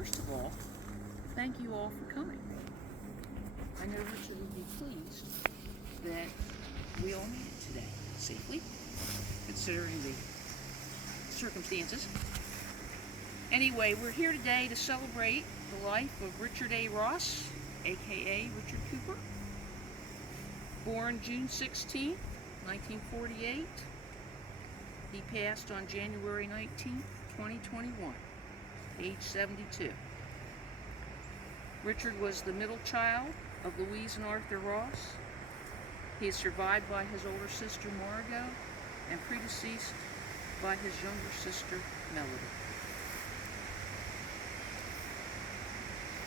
first of all, thank you all for coming. I know Richard would be pleased that we all made it today safely, considering the circumstances. Anyway, we're here today to celebrate the life of Richard A. Ross, aka Richard Cooper. Born June 16, 1948. He passed on January 19, 2021, age 72. Richard was the middle child of Louise and Arthur Ross. He is survived by his older sister Margot and predeceased by his younger sister Melody.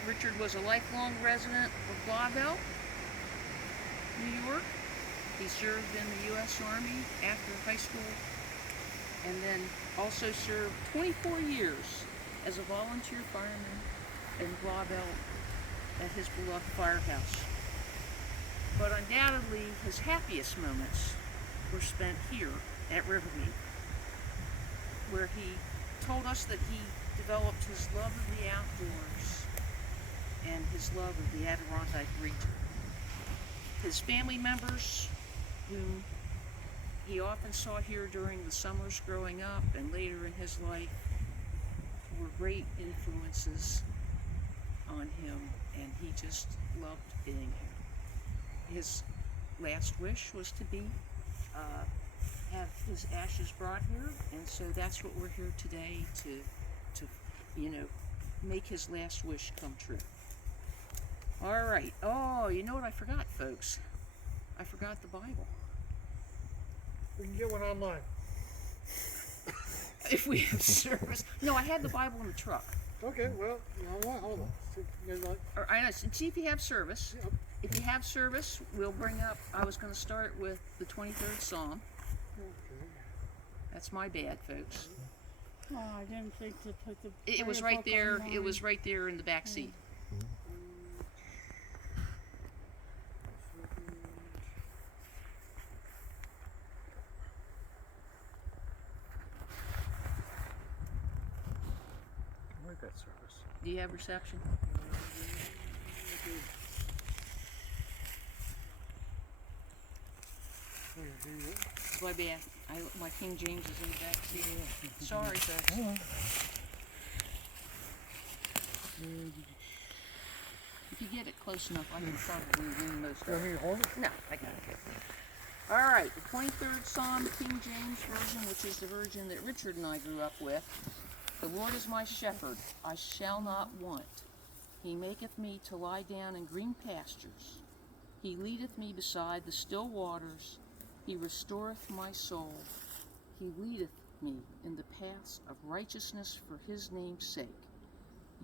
Richard was a lifelong resident of Blauvelt, New York. He served in the U.S. Army after high school and then also served 24 years as a volunteer fireman in Blauvelt at his beloved firehouse. But undoubtedly, his happiest moments were spent here at Rivermead, where he told us that he developed his love of the outdoors and his love of the Adirondack region. His family members, whom he often saw here during the summers growing up and later in his life, were great influences on him, and he just loved being here. His last wish was to have his ashes brought here, and so that's what we're here today to make his last wish come true. All right. Oh, you know what I forgot, folks? I forgot the Bible. We can get one online. If we have service. No, I had the Bible in the truck. Okay, well, hold on. Or I know, see if you have service. Yep. If you have service, we'll bring up, I was going to start with the 23rd Psalm. Okay. That's my bad, folks. Oh, I didn't think to put the It was prayer right book there. online. It was right there in the back seat. Where's that service? Do you have reception? It's my bad. My King James is in the back seat. Sorry, folks. If you get it close enough, I can probably win most of You it. want me to hold it? No, I got it. All right, the 23rd Psalm, King James Version, which is the version that Richard and I grew up with. The Lord is my shepherd, I shall not want. He maketh me to lie down in green pastures. He leadeth me beside the still waters. He restoreth my soul. He leadeth me in the paths of righteousness for his name's sake.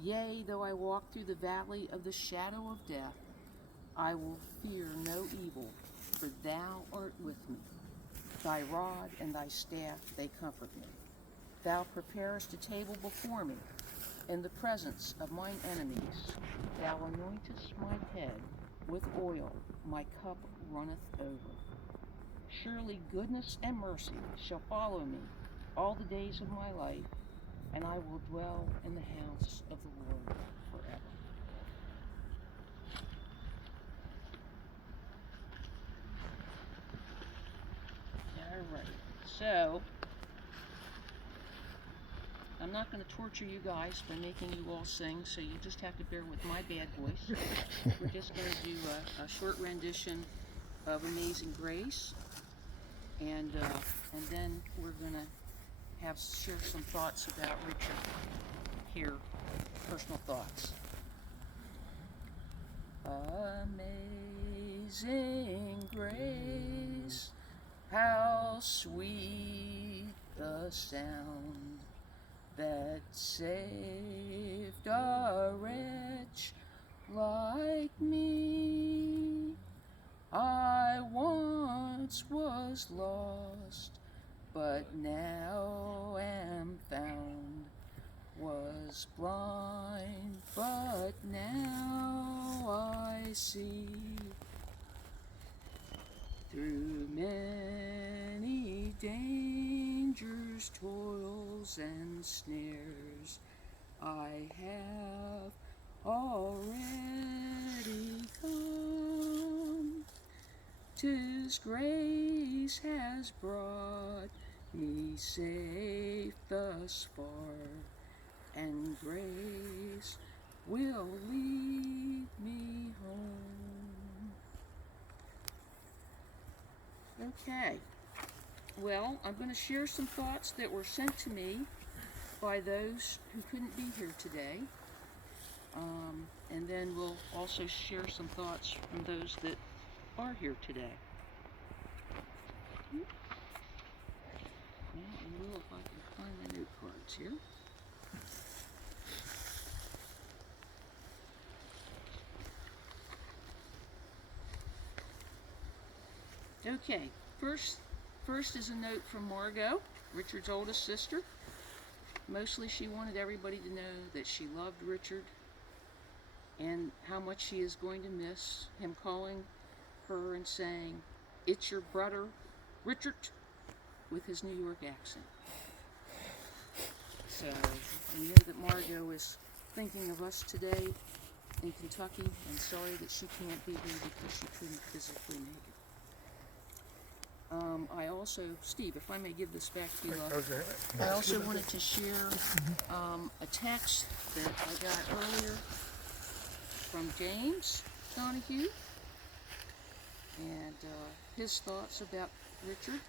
Yea, though I walk through the valley of the shadow of death, I will fear no evil, for thou art with me. Thy rod and thy staff, they comfort me. Thou preparest a table before me in the presence of mine enemies. Thou anointest my head with oil, my cup runneth over. Surely goodness and mercy shall follow me all the days of my life, and I will dwell in the house of the Lord forever. All right, so I'm not going to torture you guys by making you all sing, so you just have to bear with my bad voice. We're just going to do a short rendition of Amazing Grace, and then we're going to share some thoughts about Richard here, personal thoughts. Amazing grace, how sweet the sound that saved a wretch like me. I once was lost, but now am found, was blind, but now I see. Through many dangers, toils, and snares, I have already come. 'Tis grace has brought me safe thus far, and grace will lead me home. Okay, well, I'm going to share some thoughts that were sent to me by those who couldn't be here today. And then we'll also share some thoughts from those that are here today. Well, I will if I can find my note cards here. Okay, first is a note from Margot, Richard's oldest sister. Mostly she wanted everybody to know that she loved Richard and how much she is going to miss him calling her and saying, "It's your brother, Richard," with his New York accent. So we know that Margot is thinking of us today in Kentucky, and sorry that she can't be here because she couldn't physically make it. I also, Steve, if I may give this back to you, Okay. I also wanted to share a text that I got earlier from James Donahue and his thoughts about Richard.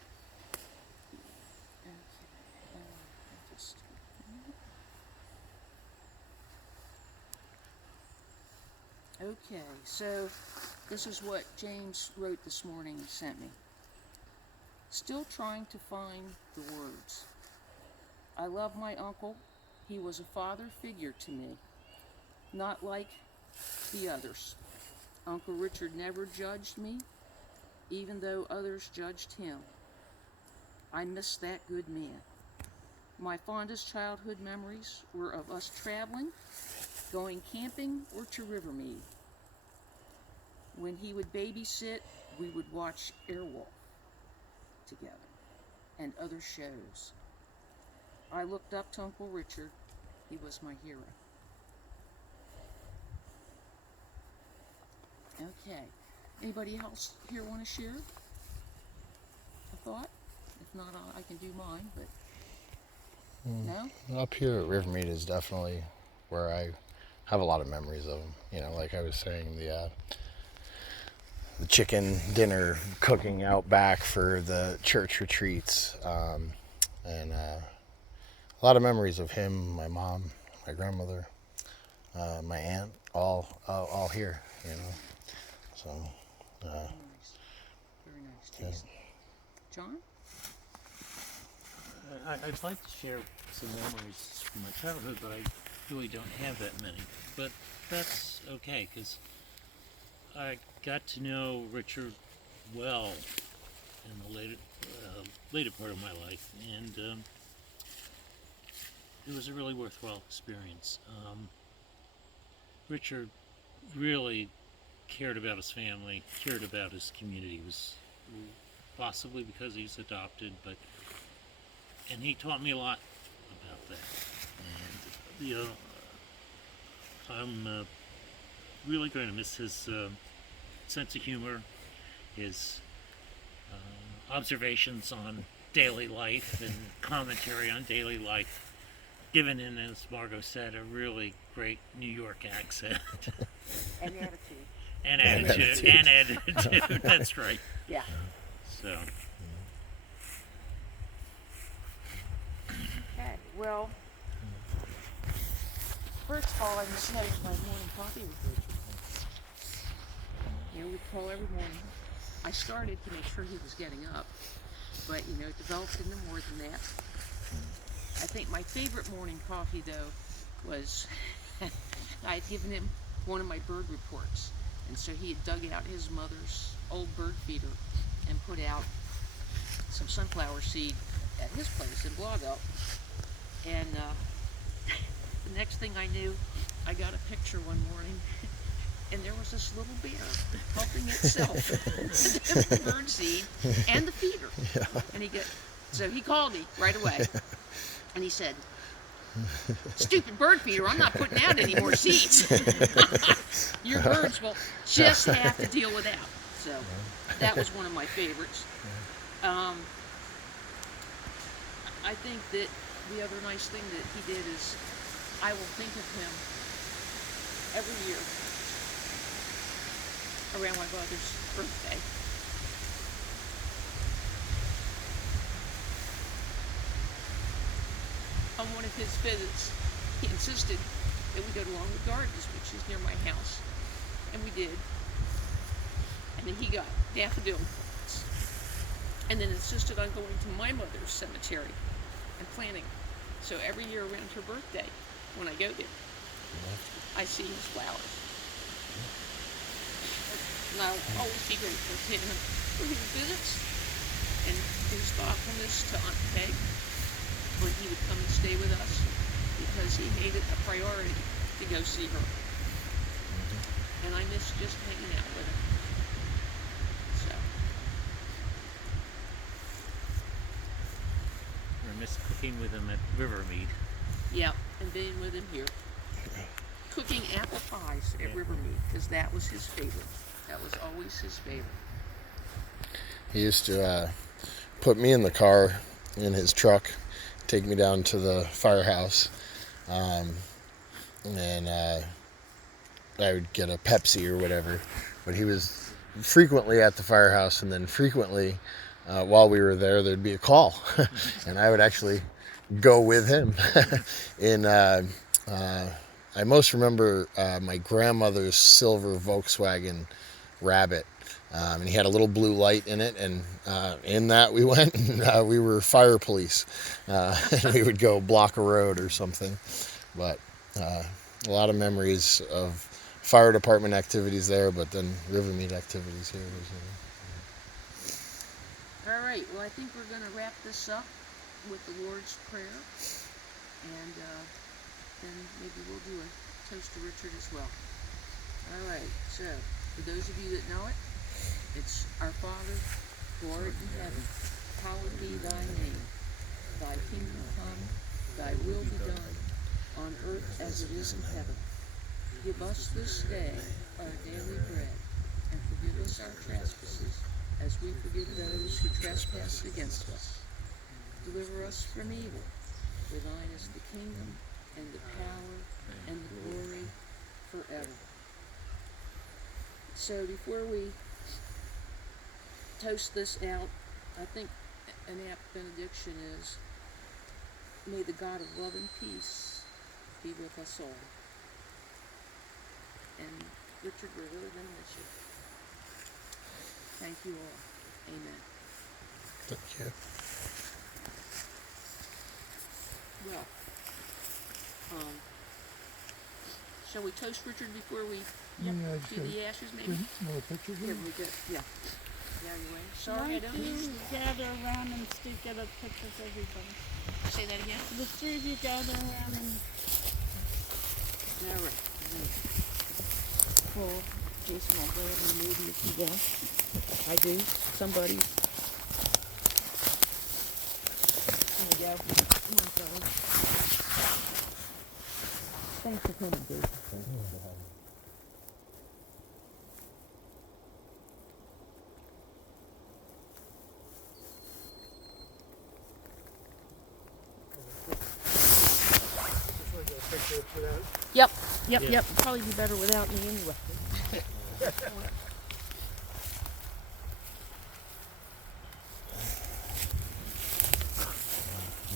Okay, so this is what James wrote this morning and sent me. Still trying to find the words. I love my uncle. He was a father figure to me, not like the others. Uncle Richard never judged me, even though others judged him. I miss that good man. My fondest childhood memories were of us traveling, going camping, or to Rivermead. When he would babysit, we would watch Airwolf together and other shows. I looked up to Uncle Richard. He was my hero. Okay. Anybody else here want to share a thought? If not, I can do mine, but no? Up here at Rivermead is definitely where I have a lot of memories of him. You know, like I was saying, the chicken dinner cooking out back for the church retreats, and a lot of memories of him, my mom, my grandmother, my aunt, all here, you know. So, Very nice. Very nice taste. John? I'd like to share some memories from my childhood, but I really don't have that many. But that's okay, because I got to know Richard well in the later part of my life, and it was a really worthwhile experience. Richard really cared about his family, cared about his community. It was possibly because he's adopted, and he taught me a lot about that. And you know, I'm really going to miss his sense of humor, his observations on daily life and commentary on daily life, given in, as Margot said, a really great New York accent. And attitude. And attitude. That's right. Yeah. So. Okay, well, first of all, I just had my morning coffee with Richard. You know, we call every morning. I started to make sure he was getting up, but, you know, it developed into more than that. I think my favorite morning coffee, though, was I had given him one of my bird reports. And so he had dug out his mother's old bird feeder and put out some sunflower seed at his place in Blauvelt. And the next thing I knew, I got a picture one morning, and there was this little bear helping itself to the bird seed and the feeder. Yeah. And so he called me right away, and he said, Stupid bird feeder, I'm not putting out any more seeds. Your birds will just have to deal with that. So that was one of my favorites. I think that the other nice thing that he did is I will think of him every year around my brother's birthday. On one of his visits, he insisted that we go to Longwood Gardens, which is near my house, and we did. And then he got daffodils, and then insisted on going to my mother's cemetery and planting. So every year around her birthday, when I go there, I see his flowers. And I'll always be grateful to him for his visits and his thoughtfulness to Aunt Peg when he would come and stay with us, because he made it a priority to go see her. And I miss just hanging out with him. So. I miss cooking with him at Rivermead. Yeah, and being with him here. Cooking apple pies at Rivermead, because that was his favorite. That was always his favorite. He used to put me in the car in his truck, take me down to the firehouse, and I would get a Pepsi or whatever. But he was frequently at the firehouse, and then frequently while we were there, there'd be a call, and I would actually go with him. I most remember my grandmother's silver Volkswagen Rabbit. And he had a little blue light in it, and in that we went, and we were fire police. And we would go block a road or something. But a lot of memories of fire department activities there, but then Rivermead activities here. All right, well, I think we're going to wrap this up with the Lord's Prayer, and then maybe we'll do a toast to Richard as well. All right, so for those of you that know it, it's Our Father, who art in heaven, hallowed be thy name. Thy kingdom come, thy will be done, on earth as it is in heaven. Give us this day our daily bread, and forgive us our trespasses, as we forgive those who trespass against us. Deliver us from evil, for thine is the kingdom, and the power, and the glory, forever. So before we toast this out, I think an apt benediction is, may the God of love and peace be with us all. And Richard, we're really going to miss you. Thank you all. Amen. Thank you. Well, shall we toast Richard before we do the ashes, maybe? Another picture Here here? we go. Yeah. Yeah, you ready? Why Sorry, I don't don't you need gather around and get a picture of everybody? say that again. The three of you gather around and All right. Well, Jason, I'll go ahead and maybe if you don't. I do. Somebody. There we go. Come on, fellas. Thanks for coming, Dave. Just like a picture for that. Yep. Yeah. Probably be better without me anyway.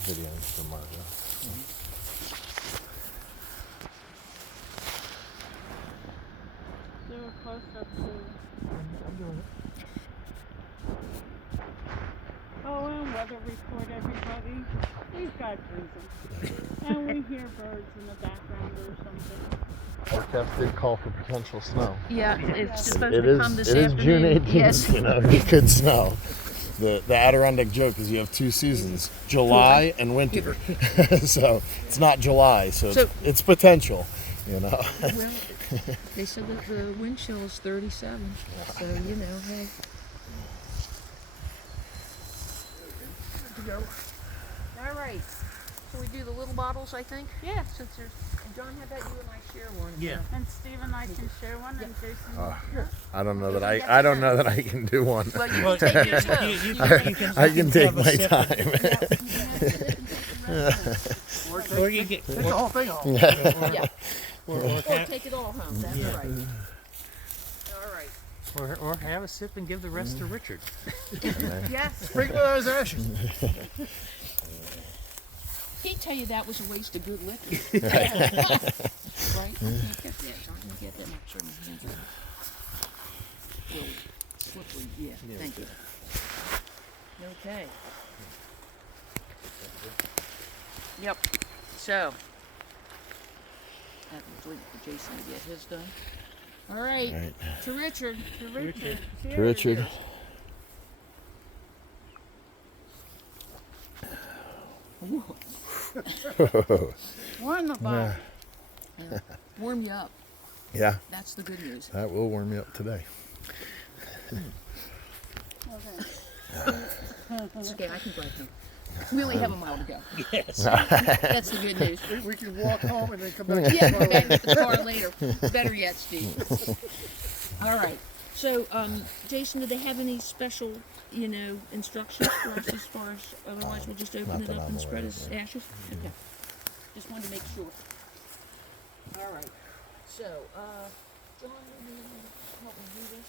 Video for Margo. do a close-up too. I'm doing it. Oh, and weather report, everybody. We've got drizzle. And we hear birds in the background or something. Forecast did call for potential snow. Yeah, it's supposed It to is. come this It is afternoon. June 18th. Yes. You know, it could snow. The Adirondack joke is you have two seasons, July and winter. So it's not July, so, So- it's potential. You know. Well, they said that the wind chill is 37, so you know, hey. All right. Can we do the little bottles, I think? Yeah. Since there's, and John, how about you and I share one? Yeah. And Steve and I can share one, and Jason. I don't know that I don't know that I can do one. Well, you Well, can take yours you- too. you You can- I can take have a my sip time. Or you get, Take the whole thing off. Yeah. or Or have, take it all home, that's Yeah. right. All right. or have a sip and give the rest to Richard. Yes. Sprinkle those ashes. He'd tell you that was a waste of good liquor. Right? I can't get that, John. Can you get that? Make sure my hands are real slippery. Yeah, thank you. Okay. Yep. So, that was waiting for Jason to get his done. All right. Right. To Richard. To Richard. Cheers. Richard. Warm the bottle. Yeah. Warm you up. Yeah, That's the good news. that will warm me up today. Okay. It's okay. I can drive home. We only have a mile to go. Yes. That's the good news. We can walk home and then come back to Yeah, the go car back later. to the car later. Better yet, Steve. All right. So, Jason, do they have any special, instructions for us as far as, otherwise we'll just open Not it that up I'm and spread aware his of, yeah. ashes? Okay. Just wanted to make sure. All right. So, John, you help me do this?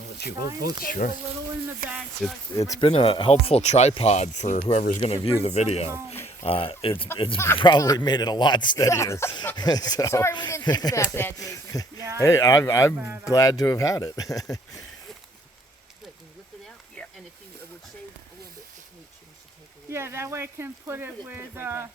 I'll let you Try and both put Sure. a little in the bag so I can It's bring been a some helpful home. tripod for whoever's going to view the Bring some video. home. It's probably made it a lot steadier. So, Sorry, we didn't think about that, Jason. Yeah, hey, I I'm think I'm about glad to have had it. Wait, can you lift it out? Yeah. And if you would save a little bit for Kate, she wants to take a little Yeah, bit. that way I can put it Put it with right back.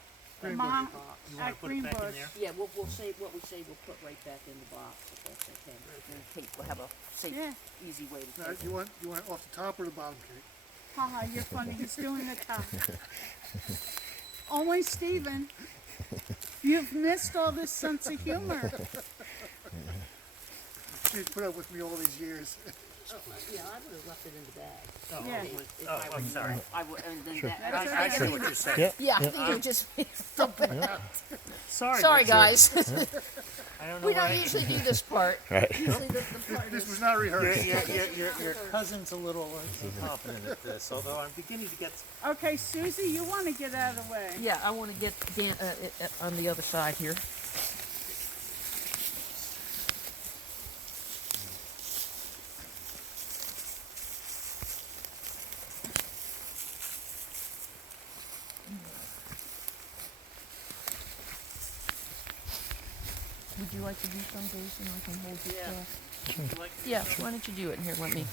Mom You wanna at put it back in Greenbush. there? Yeah, we'll save what we say. We'll put right back in the box if that's okay. And Kate will have a safe, Yeah. easy way to Now, take it. you want off the top or the bottom, Kate? Haha, you're funny. He's doing the top. Only Steven. You've missed all this sense of humor. She's put up with me all these years. Yeah, I would have left it in the bag. Yeah. If Oh, I I'm were- sorry. I would, and then That's that. okay. I see what you're saying. Yeah, I think you just something. Sorry. Sorry, Richard. guys. I don't know We why. don't usually do this part. Right. Usually the part This is. was not rehearsed. Your cousin's a little incompetent at this, although I'm beginning to get. Okay, Susie, you want to get out of the way. Yeah, I want to get Dan on the other side here. Would you like to do some, Jason? I can hold your stuff. Yeah, why don't you do it? Here, let me.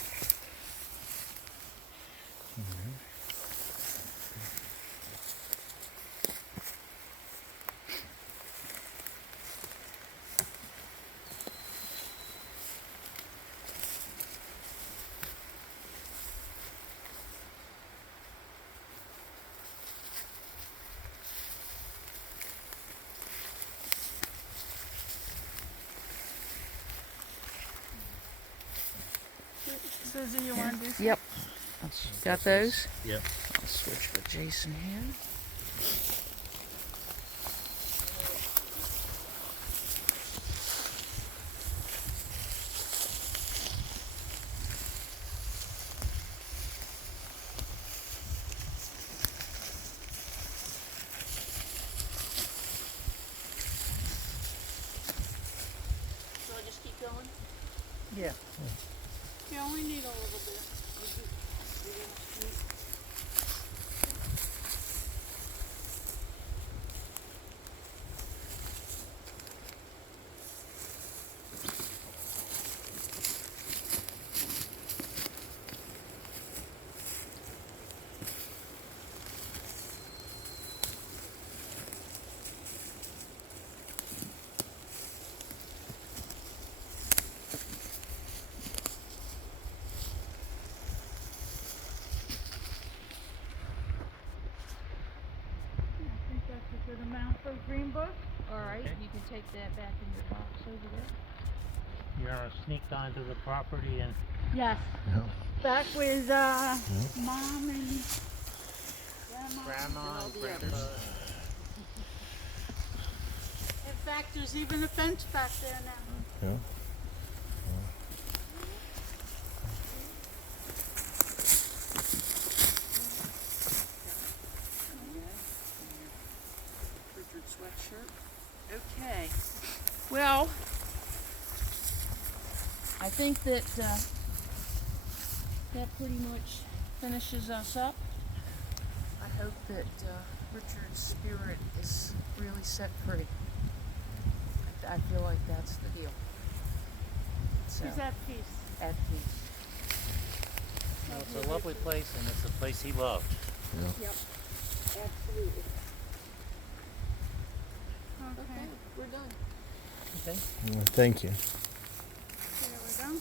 Susie, you want to do something? Yep. Got those? Yep. I'll switch with Jason here. Shall I just keep going? Yeah. You only need a little bit. I think that's a good amount for Green Book. All right, Okay. you can take that back in your box over there. You're sneaked onto the property and Yes. Yeah. Back with Mom and Grandma all and the Grandpa. others. In fact, there's even a fence back there now. Yeah. Richard sweatshirt. Okay. Well, I think that that pretty much finishes us up. I hope that Richard's spirit is really set free. I feel like that's the deal. So, He's at peace. at peace. No, it's a lovely place, and it's a place he loved. Yep. Absolutely. Okay. We're done. Okay. Thank you. There we go.